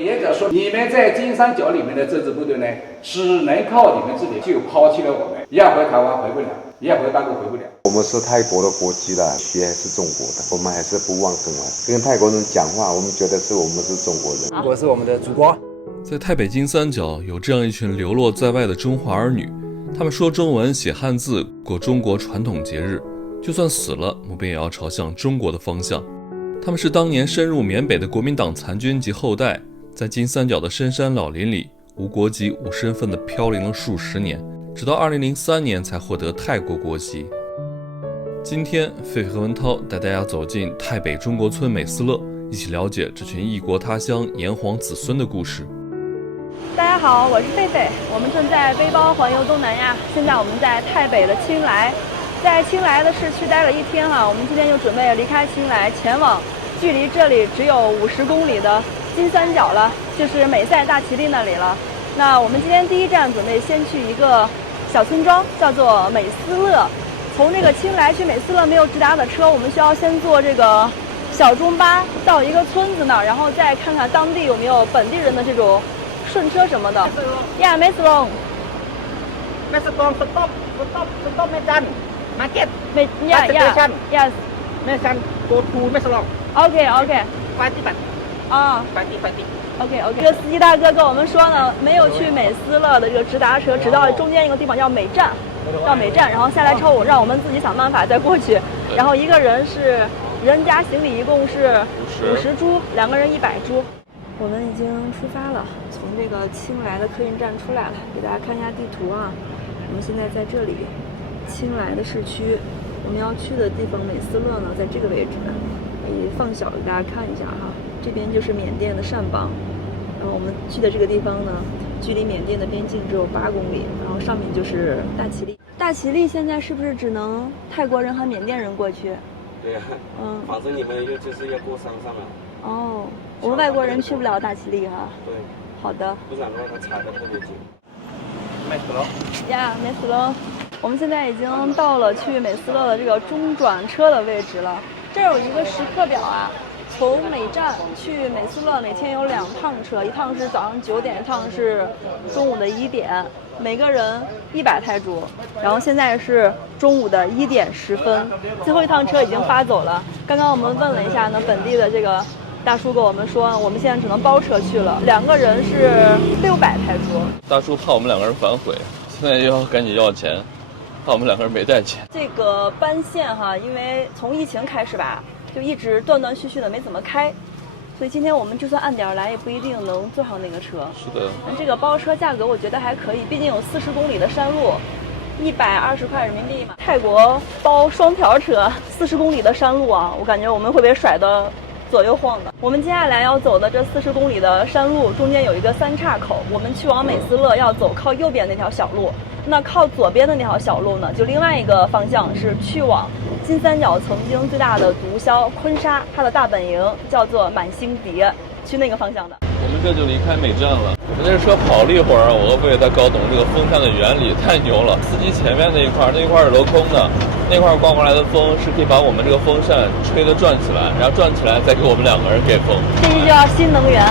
也就是说，你们在金三角里面的这支部队呢，只能靠你们自己，就抛弃了我们，要回台湾回不了，要回大陆回不了。我们是泰国的国籍的，血还是中国的，我们还是不忘根啊。跟泰国人讲话，我们觉得我们是中国人，中国是我们的祖国。在太北金三角有这样一群流落在外的中华儿女，他们说中文、写汉字，过中国传统节日，就算死了，目标也要朝向中国的方向。他们是当年深入缅北的国民党残军及后代，在金三角的深山老林里，无国籍、无身份的飘零了数十年，直到2003年才获得泰国国籍。今天，狒狒和文涛带大家走进太北中国村美斯乐，一起了解这群异国他乡炎黄子孙的故事。大家好，我是狒狒，我们正在背包环游东南亚。现在我们在太北的清莱，在清莱的市区待了一天哈，我们今天就准备离开清莱，前往距离这里只有50公里的金三角了，就是美塞大其力那里了。那我们今天第一站准备先去一个小村庄，叫做美斯乐。从这个清莱去美斯乐没有直达的车，我们需要先坐这个小中巴到一个村子那儿，然后再看看当地有没有本地人的这种顺车什么的。Yeah, Meslong. Meslong stop Medan market. Yeah, yes. Medan go to Meslong. OK. 啊。OK。这个司机大哥跟我们说呢，没有去美斯乐的这个直达车，直到中间一个地方叫美站，然后下来之后让我们自己想办法再过去。然后一个人加行李一共是50铢，2个人100铢。我们已经出发了，从这个清莱的客运站出来了，给大家看一下地图啊。我们现在在这里，清莱的市区，我们要去的地方美斯乐呢，在这个位置，也放小给大家看一下哈。这边就是缅甸的善邦，然后我们去的这个地方呢，距离缅甸的边境只有8公里，然后上面就是大其力。大其力现在是不是只能泰国人和缅甸人过去？对呀，反正你们就是要过山上了。哦，我们外国人去不了大其力哈。对。好的。不然的话，它踩得特别紧。美斯乐。呀，美斯乐。我们现在已经到了去美斯乐的这个中转车的位置了。这儿有一个时刻表啊，从美站去美斯乐每天有2趟车，一趟是早上9点，一趟是中午的1点，每个人100泰铢。然后现在是中午的1点10分，最后一趟车已经发走了。刚刚我们问了一下呢，本地的这个大叔跟我们说，我们现在只能包车去了，2个人是600泰铢。大叔怕我们2个人反悔，现在要赶紧要钱，怕我们2个人没带钱。这个班线哈，因为从疫情开始吧，就一直断断续续的没怎么开，所以今天我们就算按点来，也不一定能坐上那个车。是的。但这个包车价格我觉得还可以，毕竟有40公里的山路，120块人民币嘛。泰国包双条车，40公里的山路啊，我感觉我们会被甩得左右晃的。我们接下来要走的这40公里的山路中间有一个3岔口，我们去往美斯乐要走靠右边那条小路，那靠左边的那条小路呢，就另外一个方向是去往金三角曾经最大的毒枭昆沙，它的大本营叫做满星碟，去那个方向的。我们这就离开美站了。我们这车跑了一会儿，我为了搞懂这个风扇的原理，太牛了。司机前面那一块是镂空的，那块刮过来的风是可以把我们这个风扇吹得转起来，然后转起来再给我们2个人给风。这就叫新能源，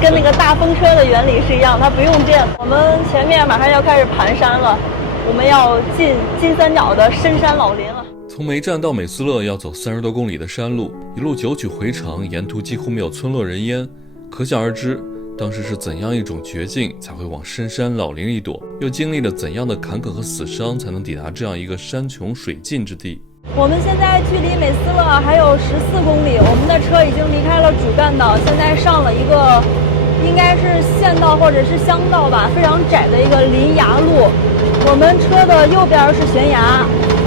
跟那个大风车的原理是一样，它不用电。我们前面马上要开始盘山了，我们要进金三角的深山老林了。从梅站到美斯乐要走30多公里的山路，一路9曲回肠，沿途几乎没有村落人烟，可想而知当时是怎样一种绝境才会往深山老林里躲，又经历了怎样的坎坷和死伤才能抵达这样一个山穷水尽之地。我们现在距离美斯乐还有14公里，我们的车已经离开了主干道，现在上了一个应该是县道或者是乡道吧，非常窄的一个林崖路。我们车的右边是悬崖，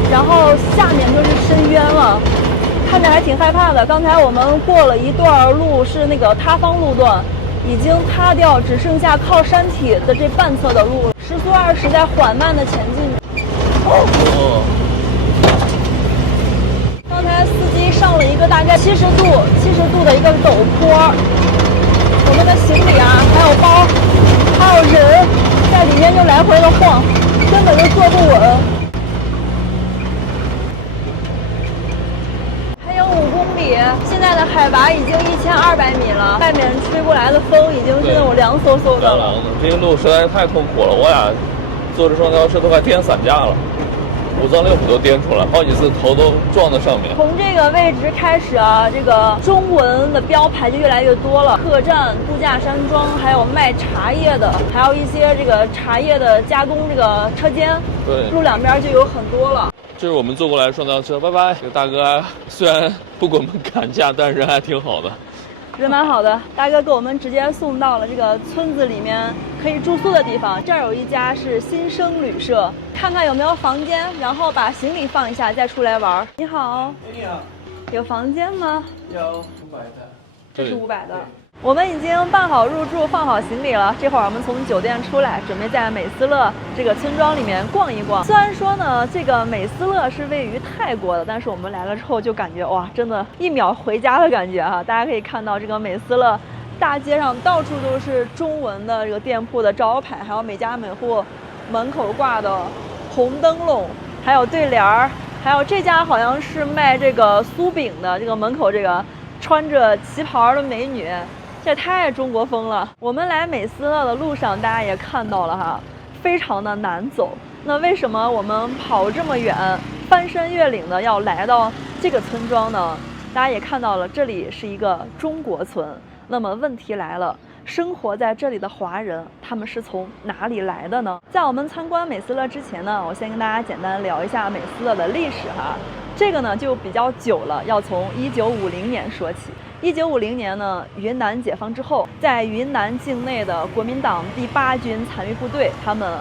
然后下面就是深渊了，看着还挺害怕的。刚才我们过了一段路是那个塌方路段，已经塌掉，只剩下靠山体的这半侧的路了。时速20在缓慢的前进。刚才司机上了一个大概70度的一个陡坡，我们的行李啊，还有包，还有人在里面就来回的晃，根本就坐不稳。还有5公里，现在的海拔已经2200米了，外面吹过来的风已经是那种凉飕飕的了。这个路实在是太痛苦了，我俩坐着双脚车都快颠散架了。5脏6腑都颠出来，好几次头都撞在上面。从这个位置开始啊，这个中文的标牌就越来越多了，客栈、度假山庄，还有卖茶叶的，还有一些这个茶叶的加工这个车间，对，路两边就有很多了。这是我们坐过来的双脚车，拜拜。这个大哥虽然不给我们赶价，但是人还挺好的。人蛮好的，大哥给我们直接送到了这个村子里面可以住宿的地方。这儿有一家是新生旅社，看看有没有房间，然后把行李放一下再出来玩。你好，你好，有房间吗？有500的，这是500的。我们已经办好入住，放好行李了。这会儿我们从酒店出来，准备在美斯乐这个村庄里面逛一逛。虽然说呢，这个美斯乐是位于泰国的，但是我们来了之后就感觉哇，真的1秒回家的感觉哈。大家可以看到这个美斯乐大街上到处都是中文的这个店铺的招牌，还有每家每户门口挂的红灯笼，还有对联儿，还有这家好像是卖这个酥饼的，这个门口这个穿着旗袍的美女。这太中国风了。我们来美斯乐的路上，大家也看到了哈，非常的难走。那为什么我们跑这么远，翻山越岭的要来到这个村庄呢？大家也看到了，这里是一个中国村。那么问题来了，生活在这里的华人，他们是从哪里来的呢？在我们参观美斯乐之前呢，我先跟大家简单聊一下美斯乐的历史哈。这个呢就比较久了，要从1950年说起。1950年呢，云南解放之后，在云南境内的国民党第8军残余部队，他们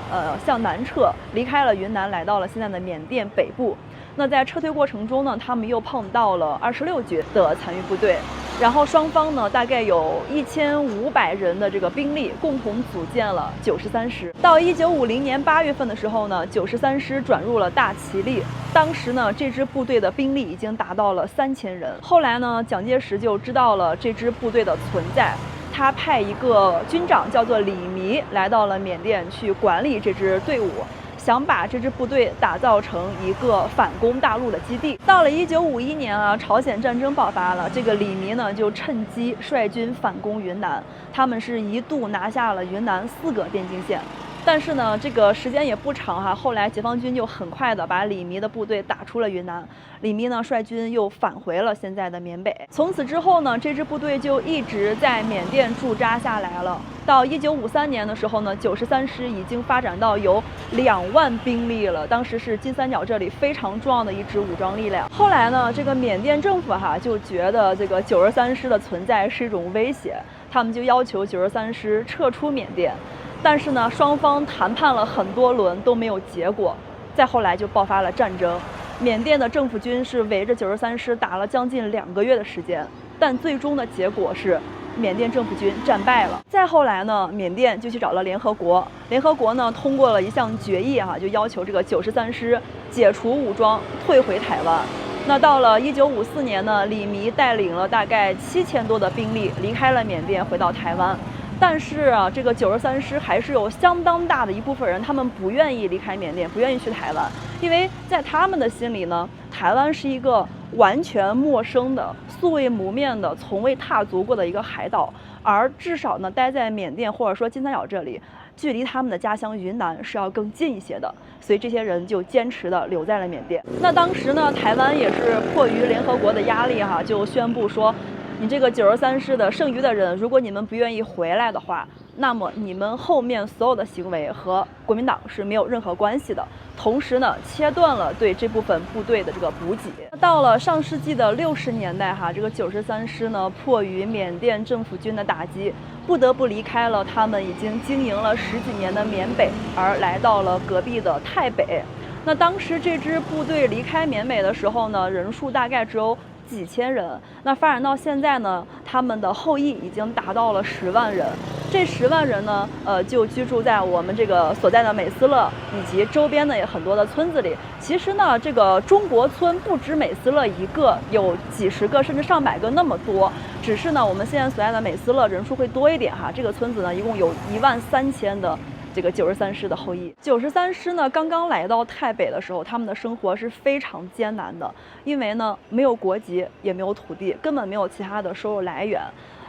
向南撤，离开了云南，来到了现在的缅甸北部。那在撤退过程中呢，他们又碰到了26军的残余部队，然后双方呢大概有1500人的这个兵力，共同组建了93师。到1950年8月份的时候呢，93师转入了大其力，当时呢这支部队的兵力已经达到了3000人。后来呢，蒋介石就知道了这支部队的存在，他派一个军长叫做李弥来到了缅甸去管理这支队伍，想把这支部队打造成一个反攻大陆的基地。到了1951年啊，朝鲜战争爆发了，这个李弥呢就趁机率军反攻云南，他们是一度拿下了云南4个边境线。但是呢，这个时间也不长哈，后来解放军就很快的把李弥的部队打出了云南，李弥呢率军又返回了现在的缅北。从此之后呢，这支部队就一直在缅甸驻扎下来了。到1953年的时候呢，93师已经发展到有2万兵力了，当时是金三角这里非常重要的一支武装力量。后来呢，这个缅甸政府就觉得这个93师的存在是一种威胁，他们就要求93师撤出缅甸。但是呢，双方谈判了很多轮都没有结果，再后来就爆发了战争。缅甸的政府军是围着93师打了将近2个月的时间，但最终的结果是缅甸政府军战败了。再后来呢，缅甸就去找了联合国，联合国呢通过了一项决议就要求这个93师解除武装，退回台湾。那到了1954年呢，李弥带领了大概7000多的兵力离开了缅甸，回到台湾。但是这个93师还是有相当大的一部分人，他们不愿意离开缅甸，不愿意去台湾，因为在他们的心里呢，台湾是一个完全陌生的、素未谋面的、从未踏足过的一个海岛，而至少呢，待在缅甸或者说金三角这里，距离他们的家乡云南是要更近一些的，所以这些人就坚持的留在了缅甸。那当时呢，台湾也是迫于联合国的压力就宣布说，你这个93师的剩余的人，如果你们不愿意回来的话，那么你们后面所有的行为和国民党是没有任何关系的。同时呢，切断了对这部分部队的这个补给。到了上世纪的60年代这个93师呢，迫于缅甸政府军的打击，不得不离开了他们已经经营了10几年的缅北，而来到了隔壁的泰北。那当时这支部队离开缅北的时候呢，人数大概只有几千人。那发展到现在呢，他们的后裔已经达到了10万人。这10万人呢，就居住在我们这个所在的美斯乐以及周边的也很多的村子里。其实呢，这个中国村不止美斯乐一个，有几十个甚至上百个那么多。只是呢，我们现在所在的美斯乐人数会多一点这个村子呢，一共有13000的这个93师的后裔。93师呢，刚刚来到太北的时候，他们的生活是非常艰难的，因为呢没有国籍，也没有土地，根本没有其他的收入来源。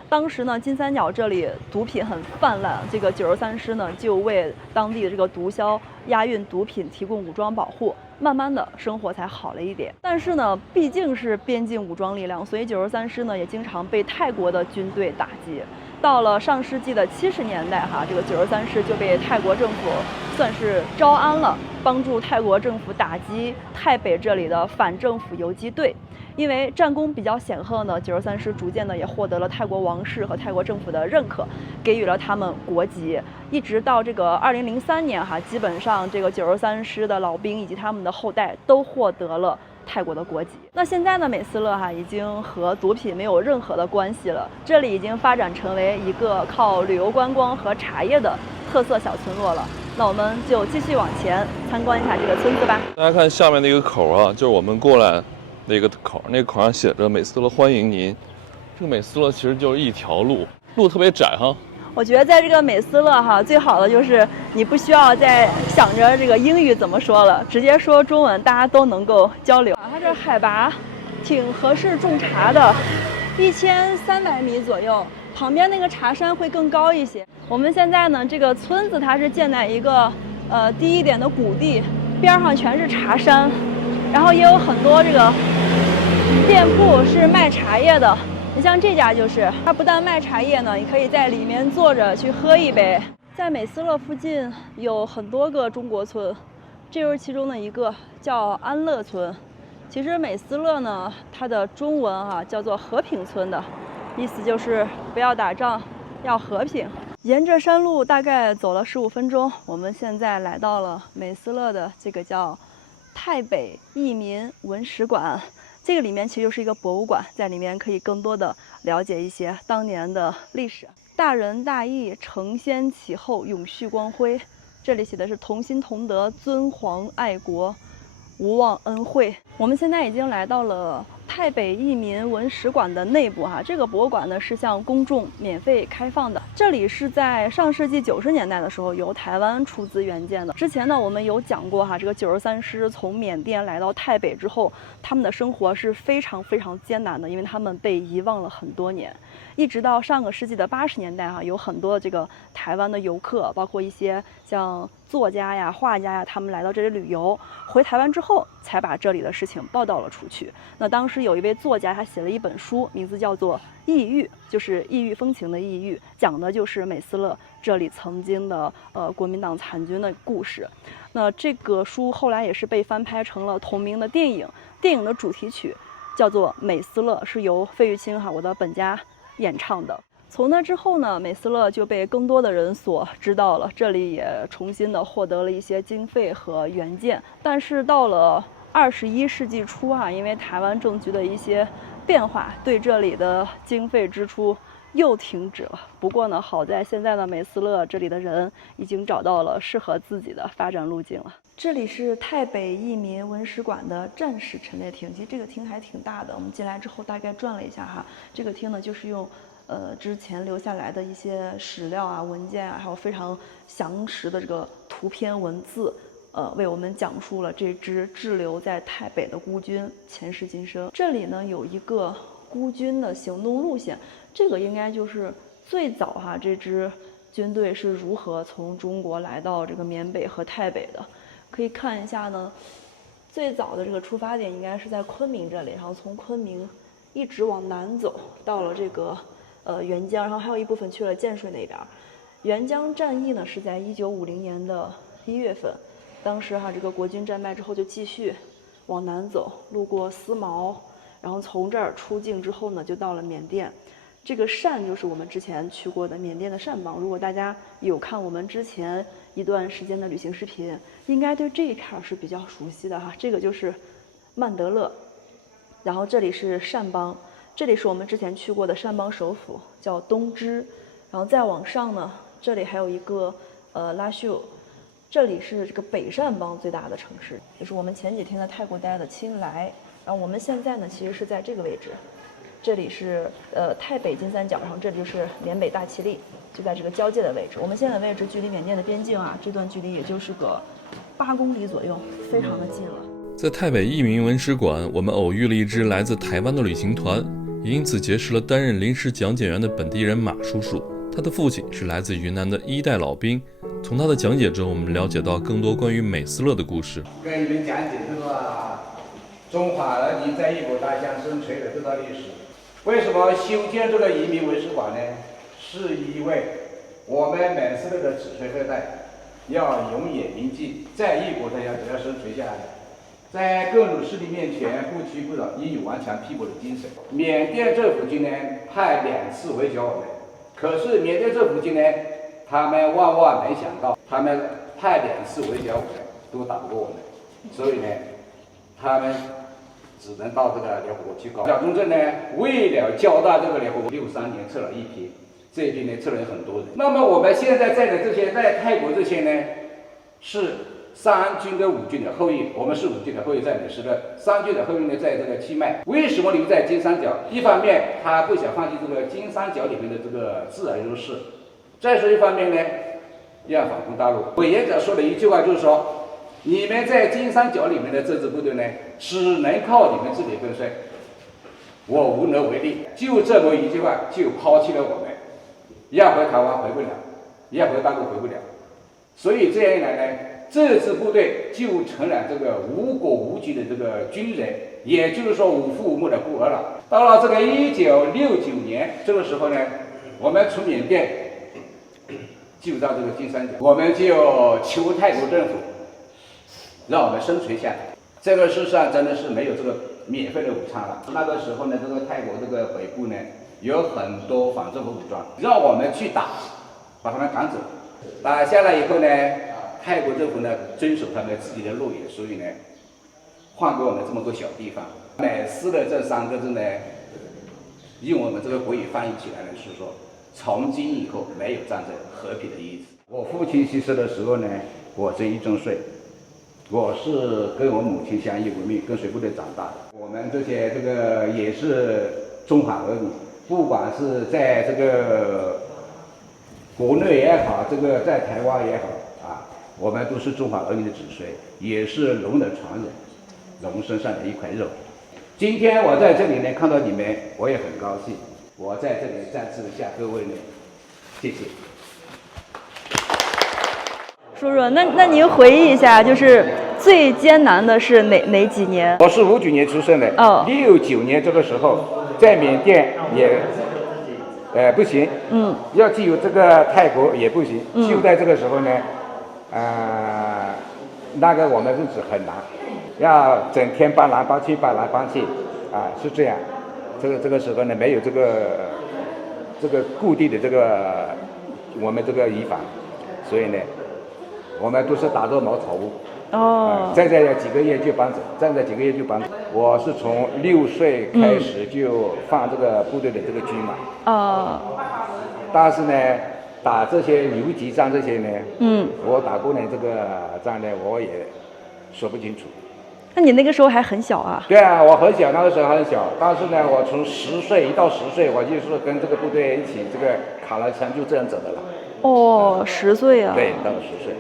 当时呢，金三角这里毒品很泛滥，这个93师呢就为当地的这个毒枭押运毒品提供武装保护，慢慢的生活才好了一点。但是呢，毕竟是边境武装力量，所以93师呢也经常被泰国的军队打击。到了上世纪的70年代这个93师就被泰国政府算是招安了，帮助泰国政府打击太北这里的反政府游击队。因为战功比较显赫呢，93师逐渐的也获得了泰国王室和泰国政府的认可，给予了他们国籍。一直到这个2003年基本上这个93师的老兵以及他们的后代都获得了泰国的国籍。那现在呢，美斯乐已经和毒品没有任何的关系了，这里已经发展成为一个靠旅游观光和茶叶的特色小村落了。那我们就继续往前参观一下这个村子吧。大家看下面那个口就是我们过来那个口，那个口上写着美斯乐欢迎您。这个美斯乐其实就是一条路特别窄我觉得在这个美斯乐最好的就是你不需要再想着这个英语怎么说了，直接说中文，大家都能够交流。它这海拔挺合适种茶的，1300米左右，旁边那个茶山会更高一些。我们现在呢，这个村子它是建在一个低一点的谷地，边上全是茶山，然后也有很多这个店铺是卖茶叶的。你像这家就是，它不但卖茶叶呢，你可以在里面坐着去喝一杯。在美斯乐附近有很多个中国村，这就是其中的一个，叫安乐村。其实美斯乐呢，它的中文叫做和平村的，意思就是不要打仗，要和平。沿着山路大概走了15分钟，我们现在来到了美斯乐的这个叫太北义民文史馆。这个里面其实就是一个博物馆，在里面可以更多的了解一些当年的历史。大仁大义，承先启后，永续光辉。这里写的是同心同德，尊皇爱国，无忘恩惠。我们现在已经来到了太北义民文史馆的内部这个博物馆呢是向公众免费开放的。这里是在上世纪90年代的时候由台湾出资援建的。之前呢我们有讲过这个93师从缅甸来到太北之后，他们的生活是非常非常艰难的，因为他们被遗忘了很多年。一直到上个世纪的80年代有很多这个台湾的游客，包括一些像作家呀、画家呀，他们来到这里旅游，回台湾之后才把这里的事情报道了出去。那当时有一位作家，他写了一本书，名字叫做《异域》，就是异域风情的异域，讲的就是美斯乐这里曾经的国民党残军的故事。那这个书后来也是被翻拍成了同名的电影，电影的主题曲叫做《美斯乐》，是由费玉清我的本家演唱的。从那之后呢，美斯乐就被更多的人所知道了，这里也重新的获得了一些经费和援建。但是到了21世纪初因为台湾政局的一些变化，对这里的经费支出又停止了。不过呢，好在现在的美斯乐这里的人已经找到了适合自己的发展路径了。这里是太北义民文史馆的战史陈列厅，其实这个厅还挺大的。我们进来之后大概转了一下这个厅呢就是用之前留下来的一些史料文件还有非常详实的这个图片文字，为我们讲述了这支滞留在太北的孤军前世今生。这里呢有一个孤军的行动路线，这个应该就是最早这支军队是如何从中国来到这个缅北和太北的。可以看一下呢，最早的这个出发点应该是在昆明这里，然后从昆明一直往南走到了这个沅江，然后还有一部分去了建水那边。沅江战役呢是在1950年的1月份，当时这个国军战败之后就继续往南走，路过思茅，然后从这儿出境之后呢就到了缅甸。这个善就是我们之前去过的缅甸的善邦，如果大家有看我们之前一段时间的旅行视频，应该对这一片是比较熟悉的这个就是曼德勒，然后这里是善邦，这里是我们之前去过的善邦首府叫东支，然后再往上呢，这里还有一个拉秀，这里是这个北善邦最大的城市，就是我们前几天在泰国待的清莱。然后我们现在呢其实是在这个位置，这里是太北金三角，然后这里就是缅北大其力，就在这个交界的位置。我们现在的位置距离缅甸的边境啊，这段距离也就是个8公里左右，非常的近了。在太北移民文史馆，我们偶遇了一支来自台湾的旅行团，也因此结识了担任临时讲解员的本地人马叔叔。他的父亲是来自云南的1代老兵。从他的讲解中，我们了解到更多关于美斯乐的故事。跟你们讲解这个中华儿女在异国他乡生存的这段历史。为什么修建这个移民文史馆呢？是因为我们美斯乐的子孙后代要永远铭记，在异国他乡只要生存下来，在各种势力面前不屈不挠，应有顽强拼搏的精神。缅甸政府军呢派2次围剿我们，可是缅甸政府军呢，他们万万没想到，他们派2次围剿我们都打不过我们，所以呢，他们只能到这个联合国去搞。蒋中正呢，为了交代这个联合国，63年撤了一批，这一批呢撤了很多人。那么我们现在在的这些在泰国这些呢，是3军跟5军的后裔，我们是5军的后裔，在美斯乐，3军的后裔呢在这个清迈。为什么留在金三角？一方面他不想放弃这个金三角里面的这个自然优势，再说一方面呢，要反攻大陆。委员长说了一句话，就是说，你们在金三角里面的政治部队呢，只能靠你们自己跟随，我无能为力。就这么一句话，就抛弃了我们，要回台湾回不了，要回大陆回不了。所以这样一来呢，这支部队就成了这个无国无居的这个军人，也就是说无父无母的孤儿了。到了这个1969年这个时候呢，我们从缅甸就到这个金三角，我们就求泰国政府让我们生存下来。这个世上真的是没有这个免费的午餐了。那个时候呢，这个泰国这个北部呢，有很多反政府武装，让我们去打，把他们赶走。打下来以后呢，泰国政府呢遵守他们自己的诺言，所以呢，换给我们这么个小地方。美斯乐这3个字呢，用我们这个国语翻译起来呢，是说从今以后没有战争，和平的意思。我父亲去世的时候呢，我只1周岁，我是跟我母亲相依为命，跟随部队长大的。我们这些这个也是中华儿女，不管是在这个国内也好，这个在台湾也好啊，我们都是中华儿女的子孙，也是龙的传人，龙身上的一块肉。今天我在这里呢，看到你们，我也很高兴。我在这里再次向各位呢，谢谢。叔叔，那您回忆一下，就是最艰难的是哪几年？我是59年出生的。哦。69年这个时候，在缅甸也，不行。要进入这个泰国也不行。就在这个时候呢，那个我们日子很难，要整天搬来搬去，搬来搬去，是这样。这个时候呢，没有这个固定的这个我们这个移防，所以呢，我们都是打着茅草屋。再几个月就搬走，再几个月就搬走。我是从6岁开始就放这个部队的这个军嘛。但是呢，打这些游击战这些呢，我打过呢这个仗呢，我也说不清楚。那你那个时候还很小啊？对啊，我很小，那个时候很小。但是呢，我从1到10岁，我就是跟这个部队一起这个扛了枪，就这样走的了。10岁啊？对，到了10岁。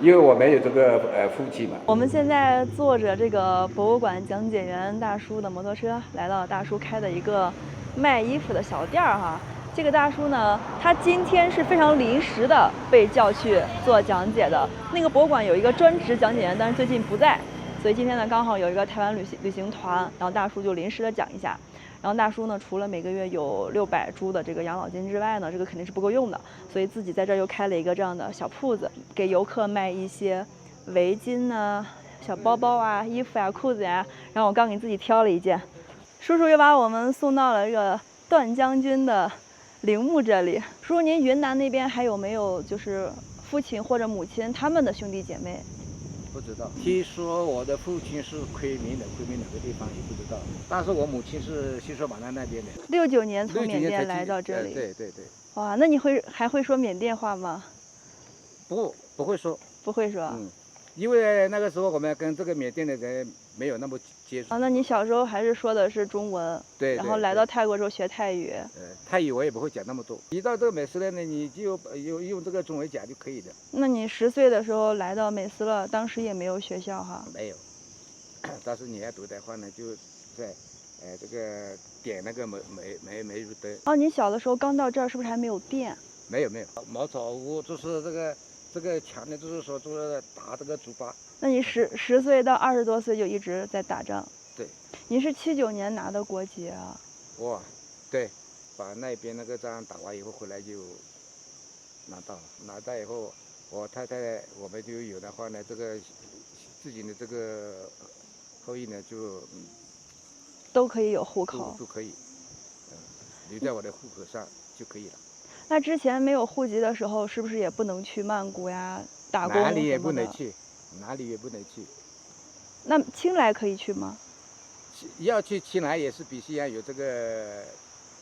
因为我没有这个夫妻嘛。我们现在坐着这个博物馆讲解员大叔的摩托车，来到大叔开的一个卖衣服的小店儿哈。这个大叔呢，他今天是非常临时的被叫去做讲解的。那个博物馆有一个专职讲解员，但是最近不在，所以今天呢刚好有一个台湾旅行团，然后大叔就临时的讲一下。然后大叔呢，除了每个月有600铢的这个养老金之外呢，这个肯定是不够用的，所以自己在这儿又开了一个这样的小铺子，给游客卖一些围巾啊、小包包啊、衣服啊、裤子呀。然后我刚给自己挑了一件。叔叔又把我们送到了这个段将军的陵墓这里。叔叔，您云南那边还有没有就是父亲或者母亲他们的兄弟姐妹？不知道，听说我的父亲是昆明的，昆明哪个地方也不知道。但是我母亲是西双版纳那边的。69年从缅甸来到这里。对。哇，那你还会说缅甸话吗？不会说。不会说。因为那个时候我们跟这个缅甸的人没有那么接触。那你小时候还是说的是中文，对，然后来到泰国之后学泰语。泰语我也不会讲那么多。一到这个美斯乐呢，你就用这个中文讲就可以的。那你10岁的时候来到美斯乐，当时也没有学校哈？没有，但是你要读的话呢，就在这个点那个煤油灯。哦，你小的时候刚到这儿，是不是还没有电？没有，茅草屋就是这个墙呢，就是说就是打这个竹筏。那你10岁到20多岁就一直在打仗？对。您是79年拿的国籍啊？哇，对，把那边那个仗打完以后回来就拿到以后，我太太我们就有的话呢，这个自己的这个后裔呢就都可以有户口，都可以，留在我的户口上就可以了。那之前没有户籍的时候，是不是也不能去曼谷呀打工？哪里也不能去，哪里也不能去。那清莱可以去吗？要去清莱也是必须要有这个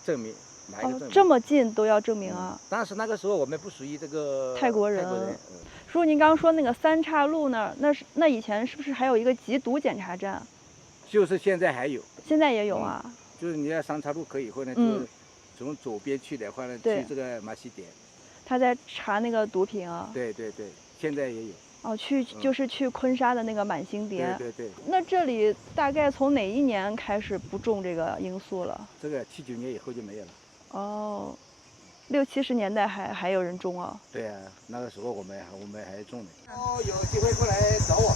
证明，拿一个证明。这么近都要证明啊？但是那个时候我们不属于这个泰国人。叔叔，您刚刚说那个三岔路那儿，那以前是不是还有一个缉毒检查站？就是现在还有。现在也有啊。就是你要三岔路口以后呢，就是从左边去的话呢，去这个马西点。他在查那个毒品啊。对，现在也有。哦，就是去昆沙的那个满星蝶。对。那这里大概从哪一年开始不种这个罂粟了？这个79年以后就没有了。哦，60、70年代还有人种啊？对啊，那个时候我们还种呢。哦，有机会过来找我。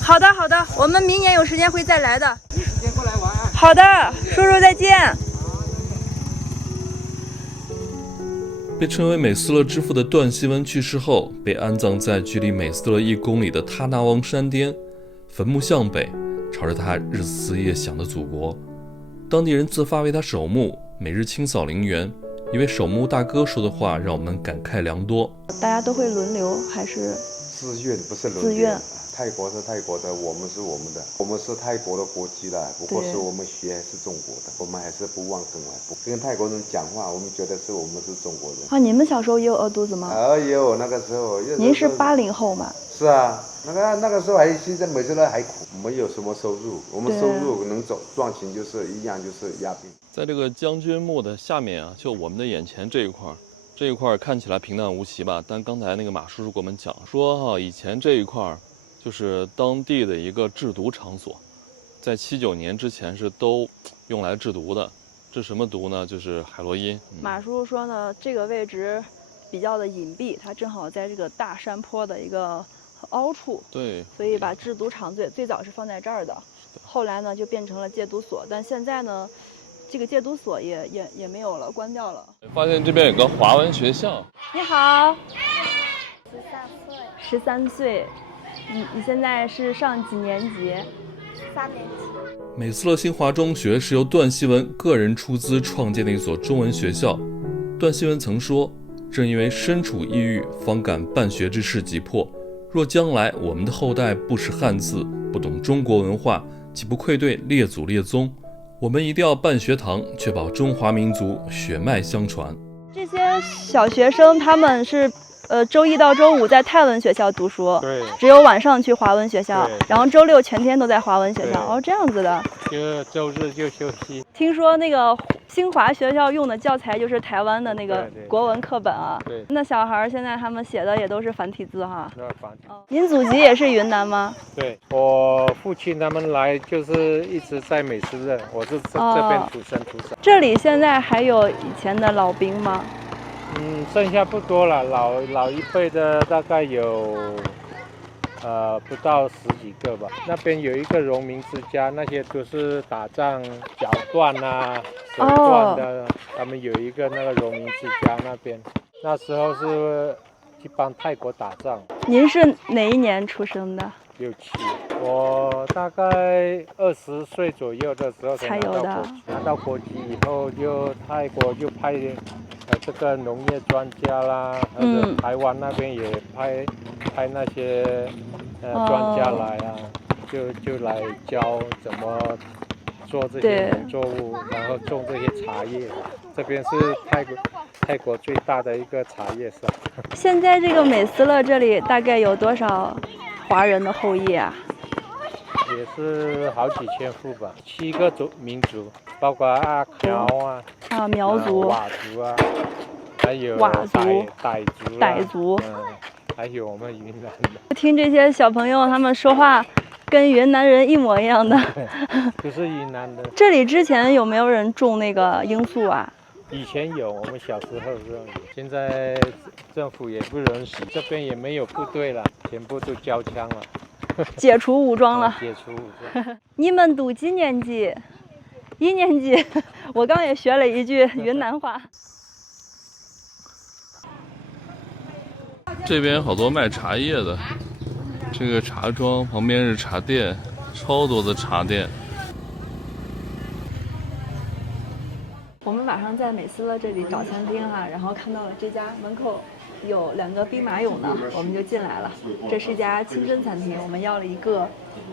好的，我们明年有时间会再来的。有时间过来玩啊。好的，叔叔再见。被称为美斯乐之父的段希文去世后，被安葬在距离美斯乐1公里的他纳旺山巅，坟墓向北，朝着他日思夜想的祖国。当地人自发为他守墓，每日清扫陵园。一位守墓大哥说的话让我们感慨良多。大家都会轮流还是自愿？不是轮流。自愿。泰国是泰国的，我们是我们的，我们是泰国的国籍了，不过是我们血还是中国的，我们还是不忘根来，跟泰国人讲话，我们觉得是我们是中国人。啊，你们小时候也有饿肚子吗？也有，那个时候。您是80后嘛？是啊，那个时候现在美斯乐还苦，没有什么收入，我们收入能赚钱就是一样，就是鸦片。在这个将军墓的下面啊，就我们的眼前这一块看起来平淡无奇吧，但刚才那个马叔叔给我们讲说以前这一块就是当地的一个制毒场所，在79年之前是都用来制毒的。这什么毒呢？就是海洛因。马叔叔说呢，这个位置比较的隐蔽，它正好在这个大山坡的一个凹处。对，所以把制毒厂最早是放在这儿的，后来呢就变成了戒毒所，但现在呢，这个戒毒所也没有了，关掉了。发现这边有个华文学校。你好。13岁。13岁。你现在是上几年级？3年级。美斯乐新华中学是由段希文个人出资创建的一所中文学校。段希文曾说，正因为身处异域，方感办学之事急迫。若将来我们的后代不识汉字，不懂中国文化，岂不愧对列祖列宗？我们一定要办学堂，确保中华民族血脉相传。这些小学生他们是周1到周5在泰文学校读书，对，只有晚上去华文学校，然后周6全天都在华文学校。哦，这样子的。就周日就休息。听说那个新华学校用的教材就是台湾的那个国文课本啊。对。那小孩现在他们写的也都是繁体字哈。是繁体。您祖籍也是云南吗？对，我父亲他们来就是一直在美斯乐，我是这边土生土长。这里现在还有以前的老兵吗？剩下不多了，老一辈的大概有不到10几个吧。那边有一个农民之家，那些都是打仗脚断啊、手断的，他们有一个那个农民之家那边，那时候是去帮泰国打仗。您是哪一年出生的？67，我大概20岁左右的时候才有的。拿到国籍以后，就泰国就派这个农业专家啦，或者台湾那边也派那些专家来啊，就来教怎么做这些农作物，然后种这些茶叶。这边是泰国最大的一个茶叶省。现在这个美斯乐这里大概有多少华人的后裔啊？也是好几千户吧，7个民族，包括苗苗族、佤族啊，还有佤族、傣族，还有我们云南的。听这些小朋友他们说话，跟云南人一模一样的。就是云南的。这里之前有没有人种那个罂粟啊？以前有，我们小时候有，现在政府也不允许，这边也没有部队了，全部都交枪了，解除武装了。解除武装。你们读几年级？1年级。我刚也学了一句云南话。这边好多卖茶叶的，这个茶庄旁边是茶店，超多的茶店。我们晚上在美斯乐这里找餐厅哈，然后看到了这家门口有2个兵马俑呢，我们就进来了。这是一家清真餐厅，我们要了一个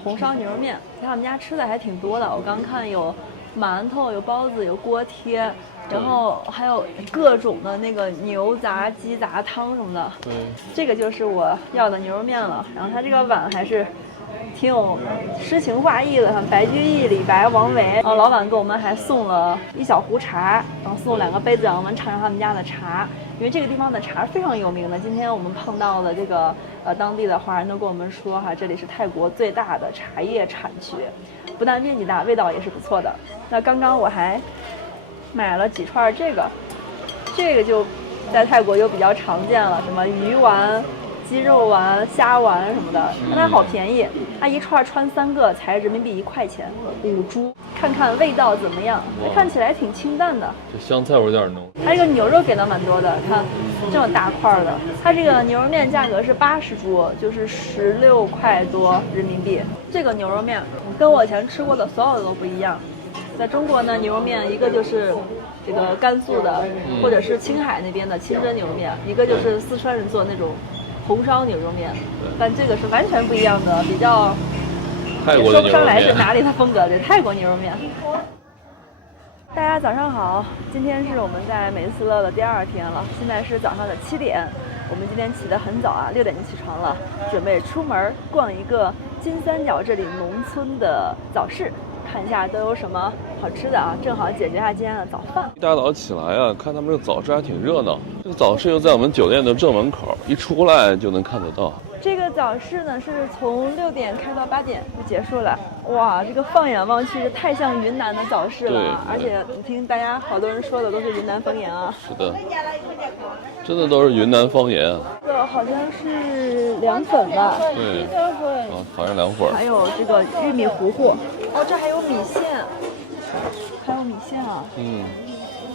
红烧牛肉面。他们家吃的还挺多的，我刚看有馒头、有包子、有锅贴，然后还有各种的那个牛杂、鸡杂汤什么的。对，这个就是我要的牛肉面了。然后它这个碗还是挺有诗情画意的，白居易、李白、王维。然后老板给我们还送了1小壶茶，然后送2个杯子，让我们尝尝他们家的茶。因为这个地方的茶非常有名的。今天我们碰到的这个当地的华人都跟我们说哈，这里是泰国最大的茶叶产区，不但面积大，味道也是不错的。那刚刚我还买了几串这个就在泰国就比较常见了，什么鱼丸、鸡肉丸、虾丸什么的，但它好便宜，它一串穿3个才人民币1块钱，5铢。看看味道怎么样？看起来挺清淡的，这香菜味有点浓。它这个牛肉给的蛮多的，看这么大块的。它这个牛肉面价格是80铢，就是16块多人民币。这个牛肉面跟我以前吃过的所有的都不一样。在中国呢，牛肉面一个就是这个甘肃的，或者是青海那边的清真牛肉面，一个就是四川人做那种红烧牛肉面，但这个是完全不一样的，比较也说不上来是哪里的风格，这泰国牛肉面。大家早上好，今天是我们在美斯乐的第2天了，现在是早上的7点。我们今天起得很早啊，6点就起床了，准备出门逛一个金三角这里农村的早市，看一下都有什么好吃的啊，正好解决一下今天的早饭。一大早起来啊，看他们这个早市还挺热闹。这个早市又在我们酒店的正门口，一出来就能看得到。这个早市呢是从6点开到8点就结束了。哇，这个放眼望去，这太像云南的早市了，而且你听大家好多人说的都是云南方言啊。是的，真的都是云南方言啊。这个好像是凉粉吧？对，啊，好像凉粉。还有这个玉米糊糊，哦，这还有米线，还有米线啊。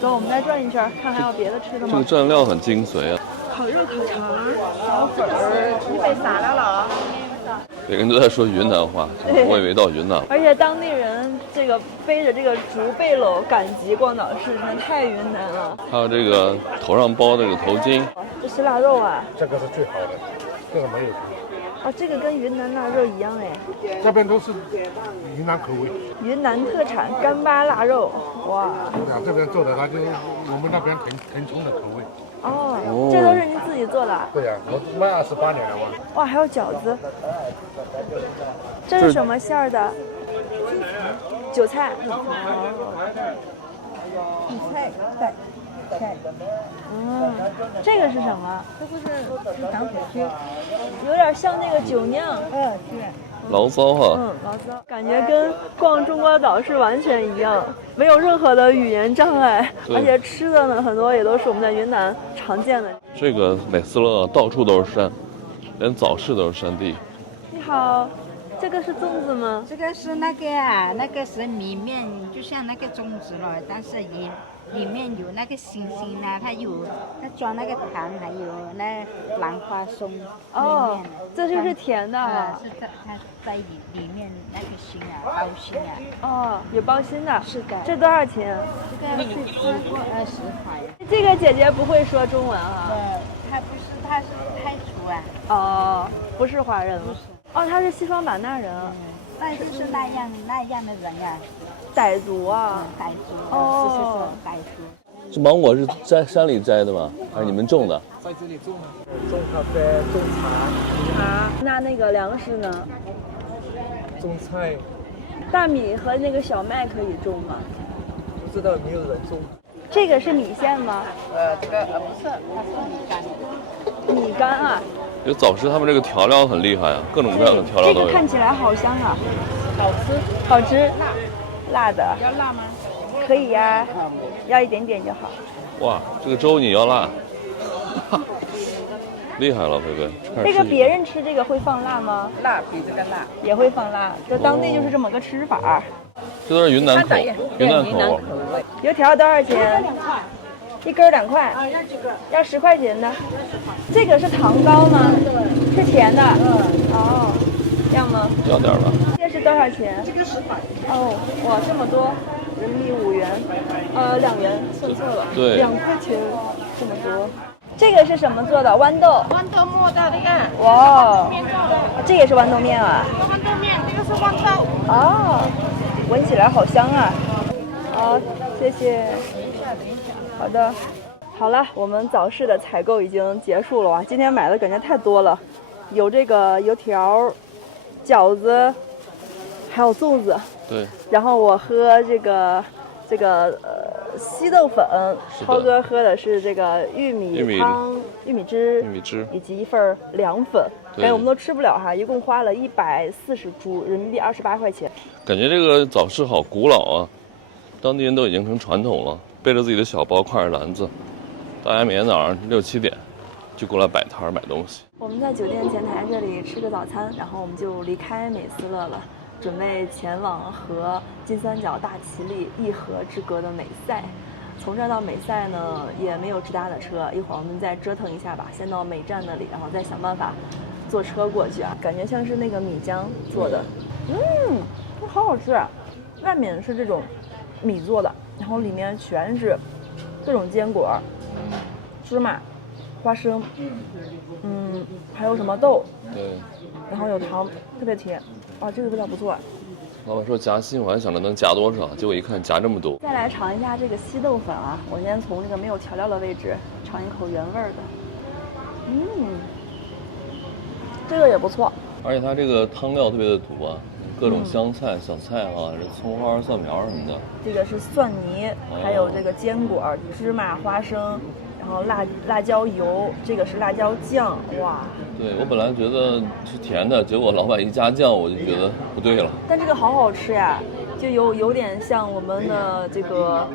走，我们再转一圈，看还有别的吃的吗？这个蘸料很精髓啊。烤肉、烤肠、小粉儿，你被撒来了。每个人都在说云南话，我以为到云南了。而且当地人这个背着这个竹背篓赶集逛早市，真的太云南了。还有这个头上包这个头巾，这是腊肉啊。这个是最好的，这个没有。哦，这个跟云南腊肉一样哎。这边都是云南口味。云南特产干巴腊肉，哇！这边做的它就我们那边腾冲的口味。哦，这都是您自己做的？对呀，我卖28年了嘛。哇，还有饺子。这是什么馅儿的？韭菜。韭菜，对，菜。这个是什么？这不是糖水区，有点像那个酒酿。对。醪糟哈。醪糟，感觉跟逛中国早市完全一样，没有任何的语言障碍，而且吃的呢很多也都是我们在云南常见的。这个美斯乐到处都是山，连早市都是山地。你好，这个是粽子吗？这个是那个啊，那个是里面就像那个粽子了，但是里面有那个星星啊，它装那个糖，还有那兰花松。哦，这就是甜的。是它在里面那个心啊，包心啊。哦，有包心的。是的。这多少钱？这个是超过20块。这个姐姐不会说中文啊？她不是，她是泰族啊。哦，不是华人。不是。哦，她是西双版纳人。那就是那样的人呀。傣族啊。傣族。哦。是傣族。这芒果是在山里摘的吗？还是你们种的？在这里种咖啡、种茶。那个粮食呢？种菜。大米和那个小麦可以种吗？不知道，没有人种。这个是米线吗？这个不是，它是米干。米干啊。有早市他们这个调料很厉害啊，各种各样的调料都有。这个看起来好香啊。好吃。好吃。辣的。要辣吗？可以呀，要一点点就好。哇，这个粥你要辣。厉害了，菲菲。这个别人吃这个会放辣吗？辣比这个辣。也会放辣，这当地就是这么个吃法。这都是云南口，云南口。油条多少钱？一根2块。要10块钱的。这个是糖糕吗？是甜的。哦，要吗？要点吧。这是多少钱？这个10块。哦，哇，这么多，人民币5元，2元，算错了。对。2块钱，这么多。这个是什么做的？豌豆。豌豆磨的那个。哇，面做的。这也是豌豆面啊。豌豆面，这个是豌豆。哦，闻起来好香啊！好，谢谢。好的，好了，我们早市的采购已经结束了啊！今天买的感觉太多了，有这个油条、饺子，还有粽子。对。然后我喝这个稀豆粉，涛哥喝的是这个玉米汤、玉米汁，以及一份凉粉。感觉我们都吃不了哈，一共花了140铢，人民币28块钱。感觉这个早市好古老啊，当地人都已经成传统了，背着自己的小包，挎着篮子，大家每天早上6、7点就过来摆摊买东西。我们在酒店前台这里吃个早餐，然后我们就离开美斯乐了，准备前往和金三角大其力一河之隔的美赛。从这儿到美赛呢，也没有直达的车，一会儿我们再折腾一下吧，先到美站那里，然后再想办法坐车过去啊。感觉像是那个米浆做的，好好吃啊！外面是这种米做的，然后里面全是各种坚果，芝麻、花生，还有什么豆，对，然后有糖，特别甜，哇，这个味道不错。老板说夹心，我还想着能夹多少，结果一看夹这么多。再来尝一下这个稀豆粉啊，我先从这个没有调料的位置尝一口原味的，这个也不错。而且它这个汤料特别的足啊，各种香菜、小菜啊，这葱花、蒜苗什么的。这个是蒜泥，还有这个坚果、芝麻、花生，然后辣椒油，这个是辣椒酱，哇！对，我本来觉得是甜的，结果老板一加酱，我就觉得不对了。但这个好好吃呀，就有点像我们的这个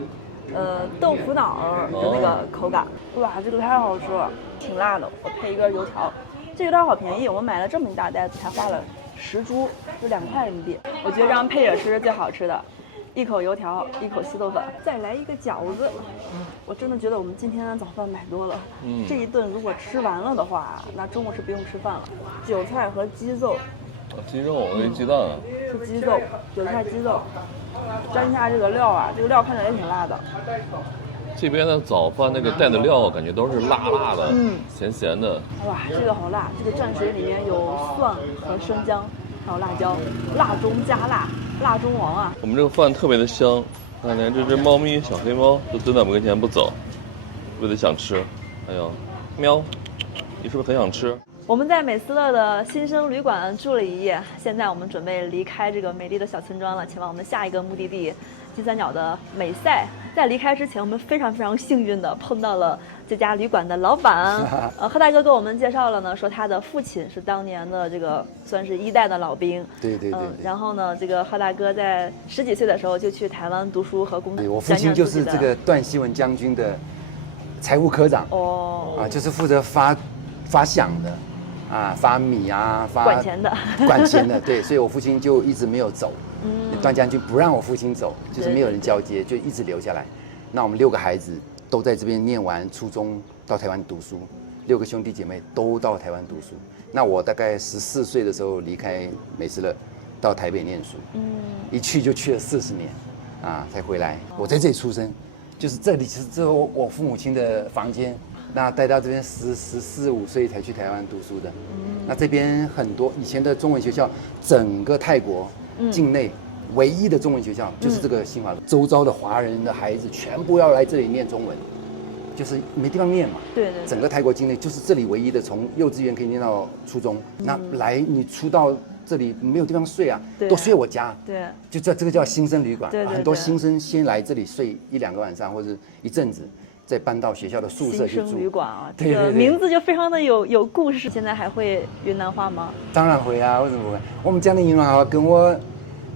豆腐脑的那个口感。哇，这个太好吃了，挺辣的。我配一根油条，这油条好便宜，我们买了这么一大袋子，才花了10铢，就2块人民币。我觉得这样配着吃是最好吃的。一口油条，一口稀豆粉，再来一个饺子。我真的觉得我们今天的早饭买多了。这一顿如果吃完了的话，那中午是不用吃饭了。韭菜和鸡肉。鸡肉跟鸡蛋啊？是鸡肉，韭菜鸡肉，沾一下这个料啊，这个料看着也挺辣的。这边的早饭那个带的料，感觉都是辣辣的，咸咸的。哇，这个好辣！这个蘸水里面有蒜和生姜，还有辣椒，辣中加辣，辣中王啊！我们这个饭特别的香，看连这只猫咪小黑猫都蹲在我们跟前不走，为了想吃。哎呦，喵，你是不是很想吃？我们在美斯乐的新生旅馆住了一夜，现在我们准备离开这个美丽的小村庄了，前往我们下一个目的地金三角的美赛。在离开之前，我们非常非常幸运的碰到了这家旅馆的老板，贺大哥给我们介绍了呢，说他的父亲是当年的这个算是1代的老兵，对。然后呢，这个贺大哥在10几岁的时候就去台湾读书和工作。我父亲就是这个段希文将军的财务科长，就是负责发饷的。发米啊，管钱的，对，所以我父亲就一直没有走。段将军不让我父亲走，就是没有人交接，就一直留下来。那我们6个孩子都在这边念完初中，到台湾读书，6个兄弟姐妹都到台湾读书。那我大概14岁的时候离开美斯乐，到台北念书，一去就去了40年，才回来。我在这里出生，就是这里是我父母亲的房间。那待到这边14、15岁才去台湾读书的，那这边很多以前的中文学校，整个泰国境内唯一的中文学校就是这个新华路，周遭的华人的孩子全部要来这里念中文，就是没地方念嘛。对。整个泰国境内就是这里唯一的，从幼稚园可以念到初中。那来你出到这里没有地方睡啊，对都睡我家。对，就这个叫新生旅馆，对对对很多新生先来这里睡1-2个晚上或者一阵子，再搬到学校的宿舍去住。新生旅馆啊，对对对，这个名字就非常的有故事。现在还会云南话吗？当然会啊，为什么不会？我们讲的云南话跟我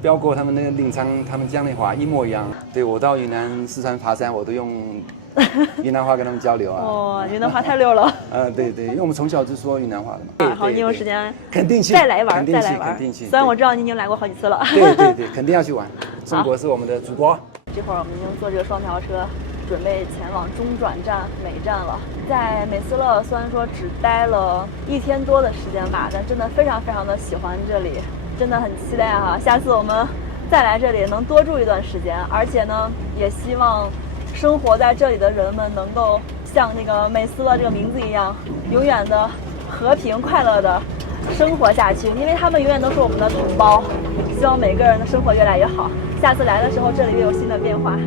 表哥他们那个临昌他们讲的话一模一样。对，我到云南四川爬山，我都用云南话跟他们交流啊。哦，云南话太溜了。对对，因为我们从小就说云南话的嘛。好，你有时间肯定去，再来玩，肯再来玩。虽然我知道你已经来过好几次了。对对对，肯定要去玩。中国是我们的祖国。这会儿我们已经坐这个双条车，准备前往中转站美站了。在美斯乐虽然说只待了1天多的时间吧，但真的非常非常的喜欢这里，真的很期待哈，下次我们再来这里能多住一段时间，而且呢，也希望生活在这里的人们能够像那个美斯乐这个名字一样，永远的和平快乐的生活下去，因为他们永远都是我们的同胞。希望每个人的生活越来越好。下次来的时候，这里又有新的变化。